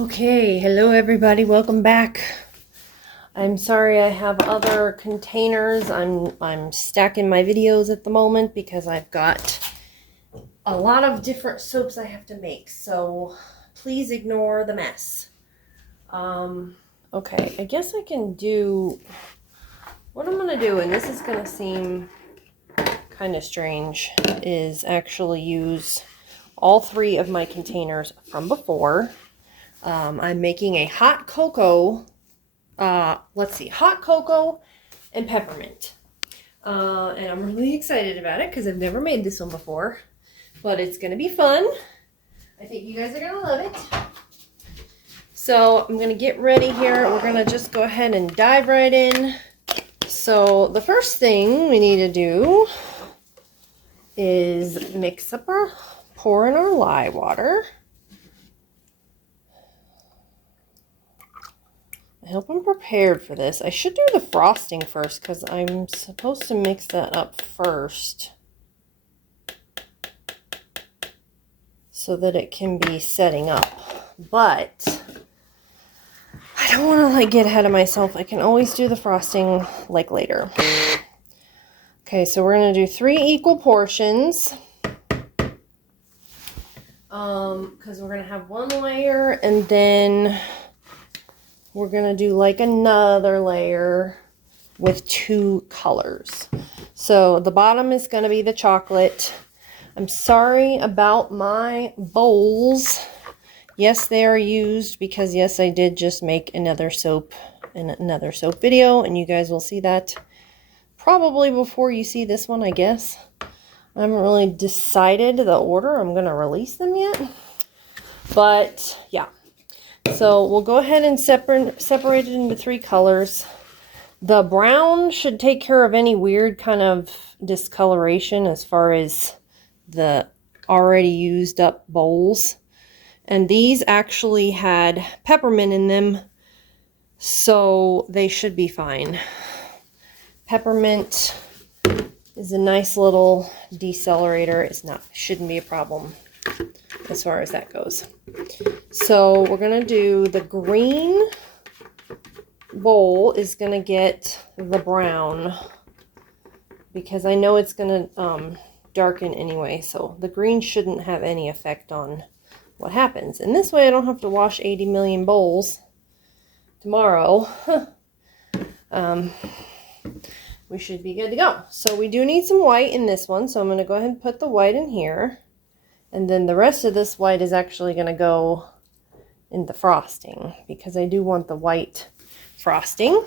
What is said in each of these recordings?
Okay, hello everybody, welcome back. I'm sorry I have other containers. I'm stacking my videos at the moment because I've got a lot of different soaps I have to make, so please ignore the mess. Okay, I guess I can do what I'm gonna do, and this is gonna seem kind of strange, is actually use all three of my containers from before. I'm making a hot cocoa, hot cocoa and peppermint. And I'm really excited about it because I've never made this one before, but it's going to be fun. I think you guys are going to love it. So I'm going to get ready here. We're going to just go ahead and dive right in. So the first thing we need to do is pour in our lye water. I hope I'm prepared for this. I should do the frosting first because I'm supposed to mix that up first so that it can be setting up. But I don't want to get ahead of myself. I can always do the frosting later. Okay, so we're going to do 3 equal portions. Because we're going to have 1 layer and then we're going to do another layer with 2 colors. So the bottom is going to be the chocolate. I'm sorry about my bowls. Yes, they are used because yes, I did just make another soap in another soap video, and you guys will see that probably before you see this one, I guess. I haven't really decided the order I'm going to release them yet. But yeah. So we'll go ahead and separate it into 3 colors. The brown should take care of any weird kind of discoloration as far as the already used up bowls. And these actually had peppermint in them, so they should be fine. Peppermint is a nice little decelerator. Shouldn't be a problem as far as that goes. So we're going to do the green bowl is going to get the brown because I know it's going to darken anyway. So the green shouldn't have any effect on what happens. And this way I don't have to wash 80 million bowls tomorrow. We should be good to go. So we do need some white in this one. So I'm going to go ahead and put the white in here. And then the rest of this white is actually going to go in the frosting because I do want the white frosting.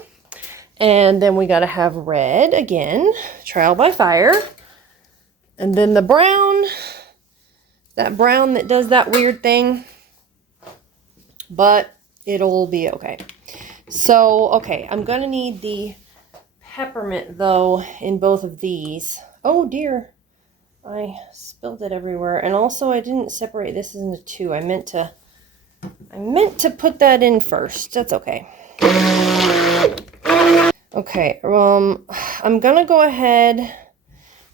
And then we got to have red again, trial by fire. And then the brown, that brown that does that weird thing, but it'll be okay. So, okay, I'm going to need the peppermint though in both of these. Oh dear. I spilled it everywhere, and also I didn't separate this into 2. I meant to put that in first. That's okay. Okay, I'm gonna go ahead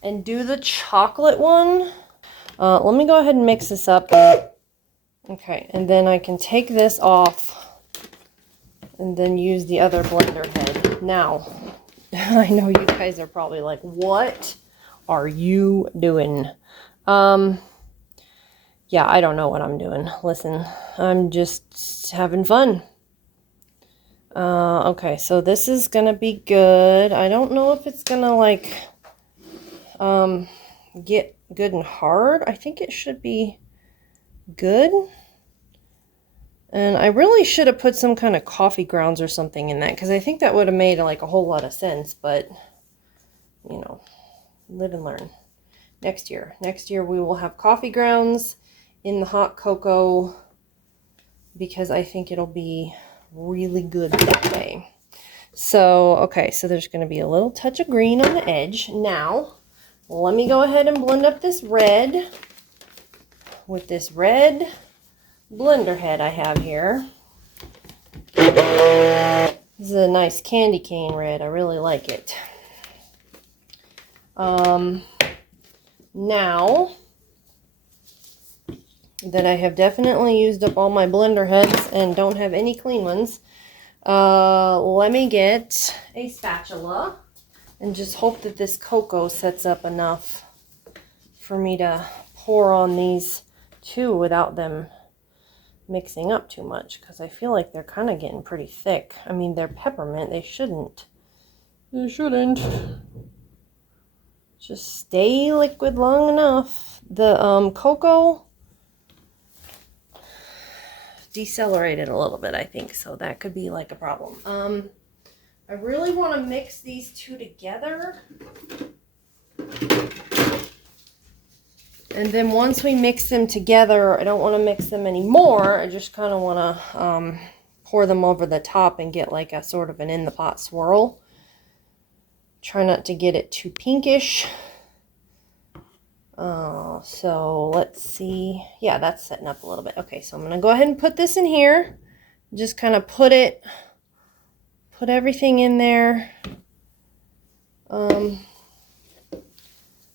and do the chocolate one. Let me go ahead and mix this up. Okay, and then I can take this off and then use the other blender head. Now, I know you guys are probably like, what are you doing? Yeah, I don't know what I'm doing. Listen, I'm just having fun. Okay, so this is gonna be good. I don't know if it's gonna get good and hard. I think it should be good. And I really should have put some kind of coffee grounds or something in that because I think that would have made a whole lot of sense, but you know, live and learn. Next year we will have coffee grounds in the hot cocoa because I think it'll be really good that way. So, okay, so there's going to be a little touch of green on the edge. Now, let me go ahead and blend up this red with this red blender head I have here. This is a nice candy cane red. I really like it. Now, that I have definitely used up all my blender heads and don't have any clean ones. Let me get a spatula and just hope that this cocoa sets up enough for me to pour on these two without them mixing up too much, because I feel like they're kind of getting pretty thick. I mean, they're peppermint. They shouldn't. They shouldn't. Just stay liquid long enough. The cocoa decelerated a little bit, I think, so that could be like a problem. I really want to mix these two together. And then once we mix them together, I don't want to mix them anymore. I just kind of want to pour them over the top and get like a sort of an in the pot swirl. Try not to get it too pinkish. So let's see. Yeah, that's setting up a little bit. Okay, so I'm going to go ahead and put this in here. Just kind of put everything in there.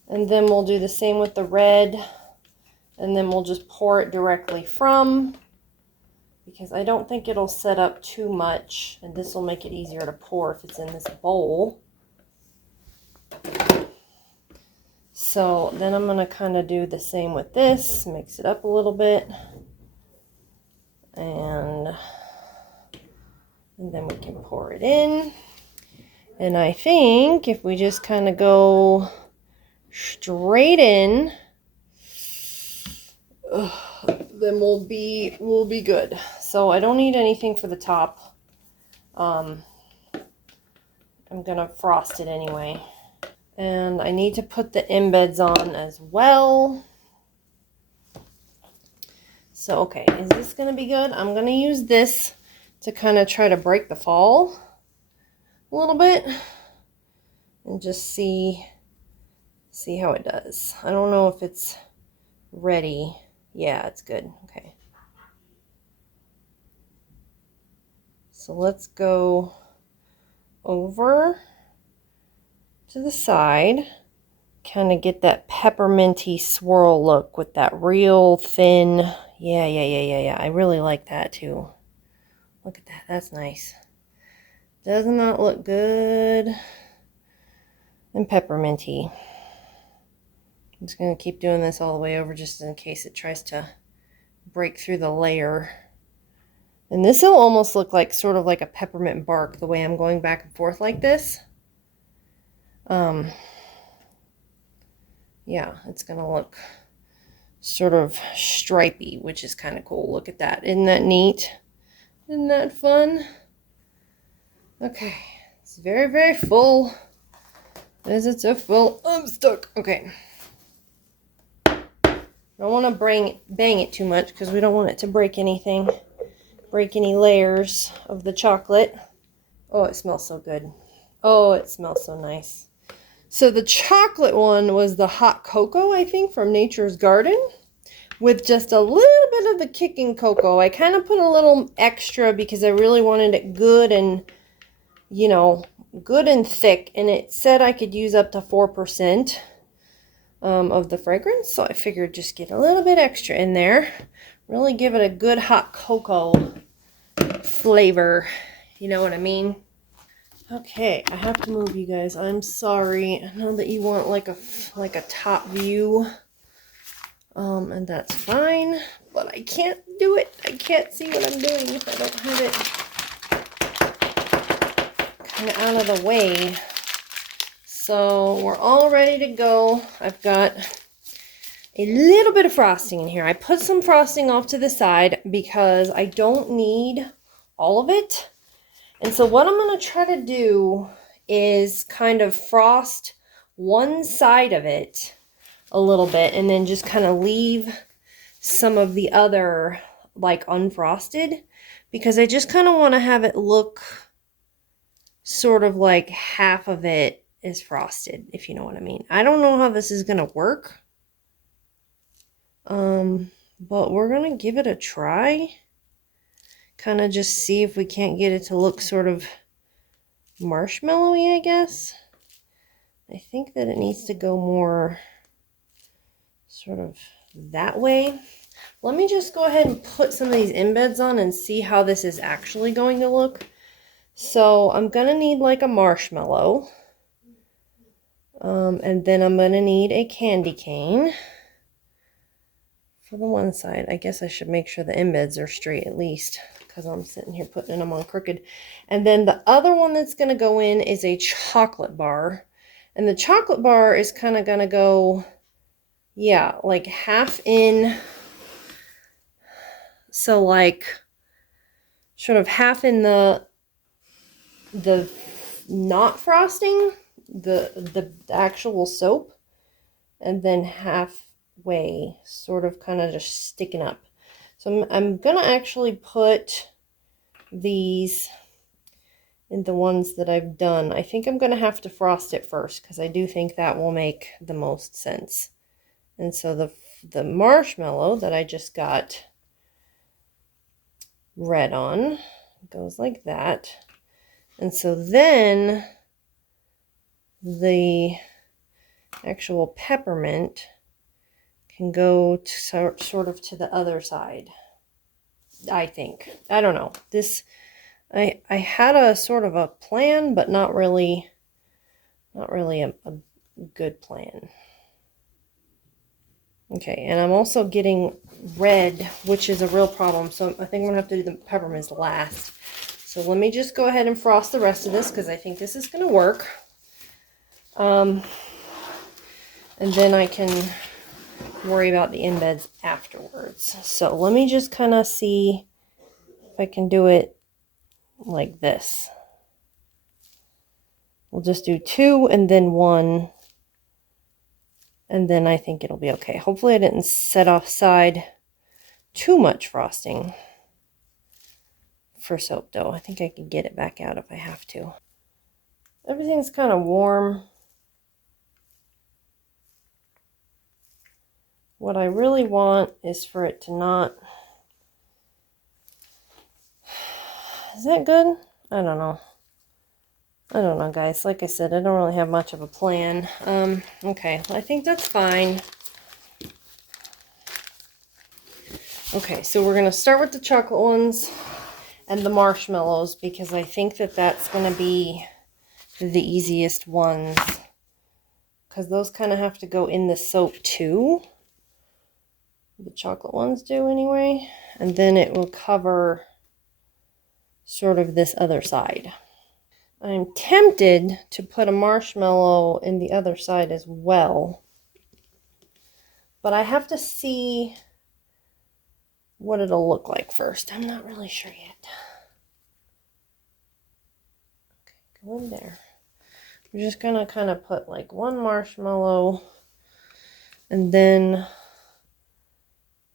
And then we'll do the same with the red. And then we'll just pour it directly from, because I don't think it'll set up too much. And this will make it easier to pour if it's in this bowl. So then I'm going to kind of do the same with this, mix it up a little bit, and then we can pour it in. And I think if we just kind of go straight in, then we'll be good. So I don't need anything for the top. I'm going to frost it anyway. And I need to put the embeds on as well. So, okay, is this going to be good? I'm going to use this to kind of try to break the fall a little bit. And just see how it does. I don't know if it's ready. Yeah, it's good. Okay. So let's go over to the side, kind of get that pepperminty swirl look with that real thin. Yeah. I really like that too. Look at that. That's nice. Doesn't that look good? And pepperminty. I'm just going to keep doing this all the way over just in case it tries to break through the layer. And this will almost look like sort of like a peppermint bark the way I'm going back and forth like this. Yeah, it's going to look sort of stripy, which is kind of cool. Look at that. Isn't that neat? Isn't that fun? Okay, it's very, very full. Is it so full? I'm stuck. Okay. Don't want to bang it too much because we don't want it to break anything. Break any layers of the chocolate. Oh, it smells so good. Oh, it smells so nice. So the chocolate one was the hot cocoa, I think, from Nature's Garden, with just a little bit of the kicking cocoa. I kind of put a little extra because I really wanted it good and, you know, good and thick. And it said I could use up to 4% of the fragrance. So I figured just get a little bit extra in there. Really give it a good hot cocoa flavor. You know what I mean? Okay, I have to move, you guys. I'm sorry. I know that you want like a top view, and that's fine. But I can't do it. I can't see what I'm doing if I don't have it kind of out of the way. So we're all ready to go. I've got a little bit of frosting in here. I put some frosting off to the side because I don't need all of it. And so what I'm going to try to do is kind of frost one side of it a little bit and then just kind of leave some of the other like unfrosted, because I just kind of want to have it look sort of like half of it is frosted, if you know what I mean. I don't know how this is going to work. But we're going to give it a try. Kind of just see if we can't get it to look sort of marshmallowy, I guess. I think that it needs to go more sort of that way. Let me just go ahead and put some of these embeds on and see how this is actually going to look. So I'm going to need like a marshmallow. And then I'm going to need a candy cane for the one side. I guess I should make sure the embeds are straight at least, because I'm sitting here putting them on crooked. And then the other one that's going to go in is a chocolate bar. And the chocolate bar is kind of going to go, yeah, like half in. So like sort of half in the not frosting, the actual soap, and then halfway sort of kind of just sticking up. So I'm gonna actually put these in the ones that I've done. I think I'm gonna have to frost it first because I do think that will make the most sense. And so the marshmallow that I just got red on goes like that. And so then the actual peppermint can go to sort of to the other side, I think. I don't know. This I had a sort of a plan, but not really a good plan. Okay, and I'm also getting red, which is a real problem. So I think I'm gonna have to do the peppermints last. So let me just go ahead and frost the rest of this because I think this is gonna work. And then I can worry about the embeds afterwards. So let me just kind of see if I can do it like this. We'll just do 2 and then 1. And then I think it'll be okay. Hopefully I didn't set aside too much frosting for soap dough. I think I can get it back out if I have to. Everything's kind of warm. What I really want is for it to not... Is that good? I don't know. I don't know, guys. Like I said, I don't really have much of a plan. Okay, I think that's fine. Okay, so we're going to start with the chocolate ones and the marshmallows because I think that that's going to be the easiest ones because those kind of have to go in the soap too. The chocolate ones do anyway. And then it will cover sort of this other side. I'm tempted to put a marshmallow in the other side as well, but I have to see what it'll look like first. I'm not really sure yet. Okay, go in there. I'm just gonna kind of put like one marshmallow and then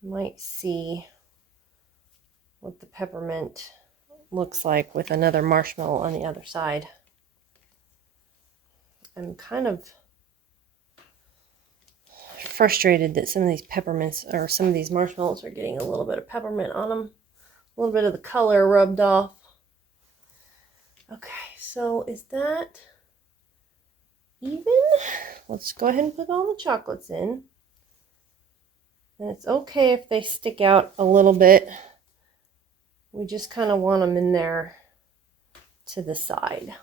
might see what the peppermint looks like with another marshmallow on the other side. I'm kind of frustrated that some of these peppermints or some of these marshmallows are getting a little bit of peppermint on them, a little bit of the color rubbed off. Okay, so is that even? Let's go ahead and put all the chocolates in. And it's okay if they stick out a little bit. We just kind of want them in there to the side.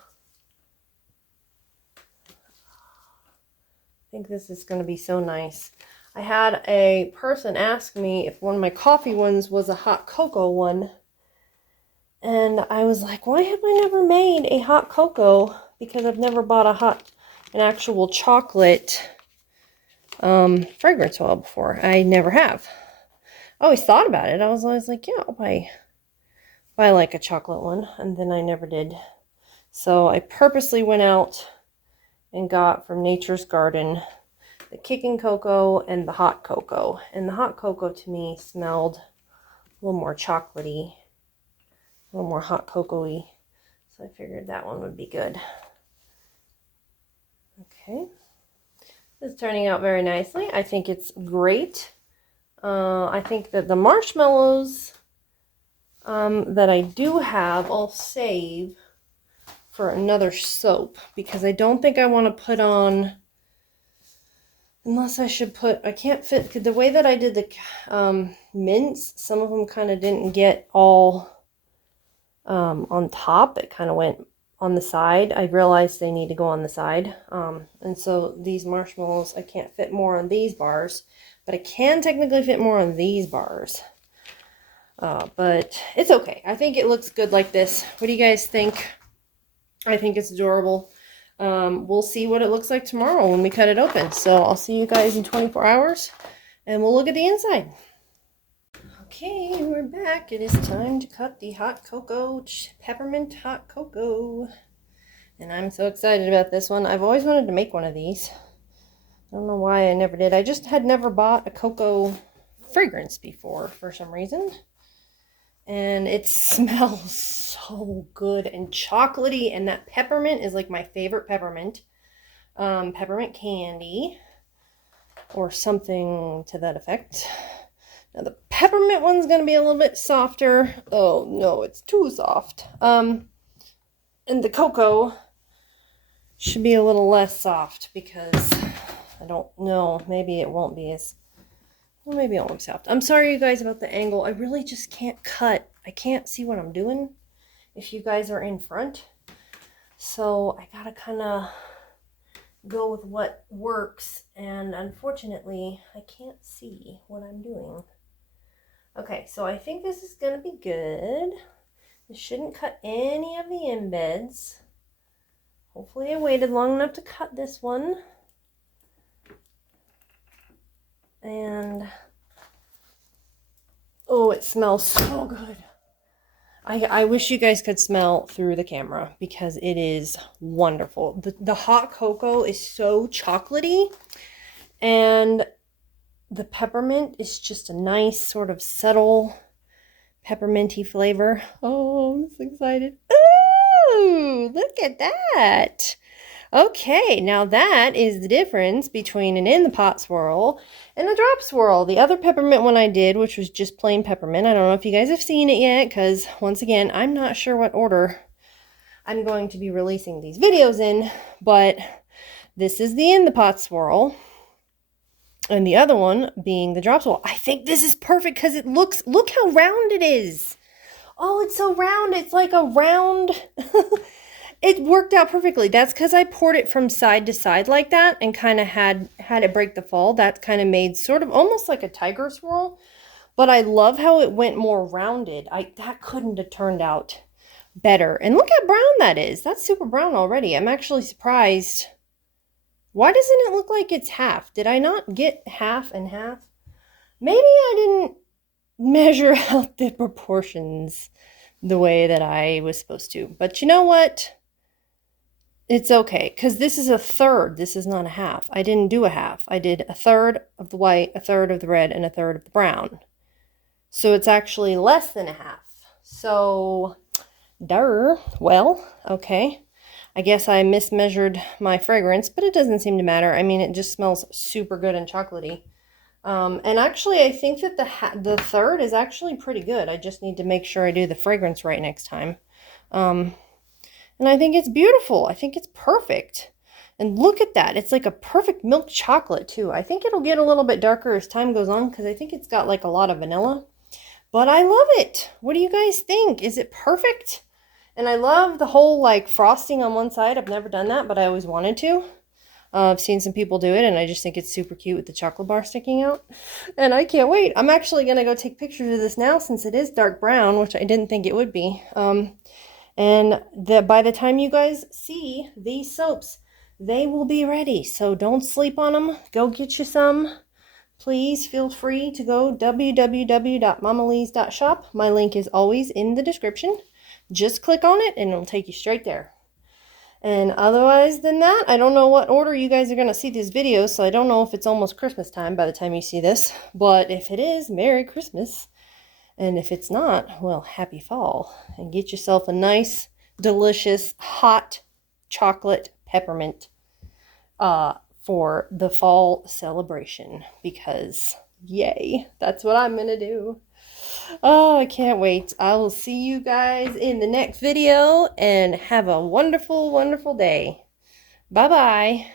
I think this is going to be so nice. I had a person ask me if one of my coffee ones was a hot cocoa one. And I was like, why have I never made a hot cocoa? Because I've never bought an actual chocolate fragrance oil before. I never have. I always thought about it. I was always like, yeah, I'll buy like a chocolate one, and then I never did. So I purposely went out and got from Nature's Garden the kicking cocoa and the hot cocoa. And the hot cocoa to me smelled a little more chocolatey, a little more hot cocoa-y. So I figured that one would be good. Okay. This is turning out very nicely. I think it's great. I think that the marshmallows that I do have, I'll save for another soap because I don't think I want to put on Unless I should put, I can't fit, the way that I did the mints, some of them kind of didn't get all on top. It kind of went on the side. I realized they need to go on the side. And so these marshmallows, I can't fit more on these bars, but I can technically fit more on these bars. But it's okay. I think it looks good like this. What do you guys think? I think it's adorable. We'll see what it looks like tomorrow when we cut it open. So I'll see you guys in 24 hours and we'll look at the inside. Okay, we're back. It is time to cut the hot cocoa, peppermint hot cocoa. And I'm so excited about this one. I've always wanted to make one of these. I don't know why I never did. I just had never bought a cocoa fragrance before for some reason. And it smells so good and chocolatey. And that peppermint is like my favorite peppermint. Peppermint candy. Or something to that effect. Now the peppermint one's going to be a little bit softer. Oh no, it's too soft. And the cocoa should be a little less soft because I don't know. Maybe it won't be as... Well, maybe it won't be soft. I'm sorry, you guys, about the angle. I really just can't cut. I can't see what I'm doing if you guys are in front. So I gotta kind of go with what works. And unfortunately, I can't see what I'm doing. Okay, so I think this is gonna be good. This shouldn't cut any of the embeds. Hopefully I waited long enough to cut this one. And oh, it smells so good. I wish you guys could smell through the camera because it is wonderful. The hot cocoa is so chocolatey, and the peppermint is just a nice sort of subtle pepperminty flavor. Oh, I'm so excited. Oh, look at that. Okay, now that is the difference between an in the pot swirl and a drop swirl. The other peppermint one I did, which was just plain peppermint. I don't know if you guys have seen it yet, because once again, I'm not sure what order I'm going to be releasing these videos in, but this is the in the pot swirl. And the other one being the drop swirl. I think this is perfect because it looks, look how round it is. Oh, it's so round. It's like a round... It worked out perfectly. That's because I poured it from side to side like that and kind of had it break the fall. That kind of made sort of almost like a tiger swirl. But I love how it went more rounded. That couldn't have turned out better. And look how brown that is. That's super brown already. I'm actually surprised. Why doesn't it look like it's half? Did I not get half and half? Maybe I didn't measure out the proportions the way that I was supposed to. But you know what? It's okay, because this is a third. This is not a half. I didn't do a half. I did a third of the white, a third of the red, and a third of the brown. So it's actually less than a half. So, well, okay. I guess I mismeasured my fragrance, but it doesn't seem to matter. I mean, it just smells super good and chocolatey. And actually, I think that the third is actually pretty good. I just need to make sure I do the fragrance right next time. And I think it's beautiful. I think it's perfect. And look at that. It's like a perfect milk chocolate too. I think it'll get a little bit darker as time goes on because I think it's got like a lot of vanilla. But I love it. What do you guys think? Is it perfect? And I love the whole like frosting on one side. I've never done that, but I always wanted to. I've seen some people do it, and I just think it's super cute with the chocolate bar sticking out. And I can't wait. I'm actually going to go take pictures of this now since it is dark brown, which I didn't think it would be. And by the time you guys see these soaps, they will be ready. So don't sleep on them. Go get you some. Please feel free to go www.mamalees.shop. My link is always in the description. Just click on it and it'll take you straight there. And otherwise than that, I don't know what order you guys are going to see these videos. So I don't know if it's almost Christmas time by the time you see this. But if it is, Merry Christmas. And if it's not, well, happy fall. And get yourself a nice, delicious, hot chocolate peppermint for the fall celebration. Because, yay, that's what I'm going to do. Oh, I can't wait. I will see you guys in the next video. And have a wonderful, wonderful day. Bye-bye.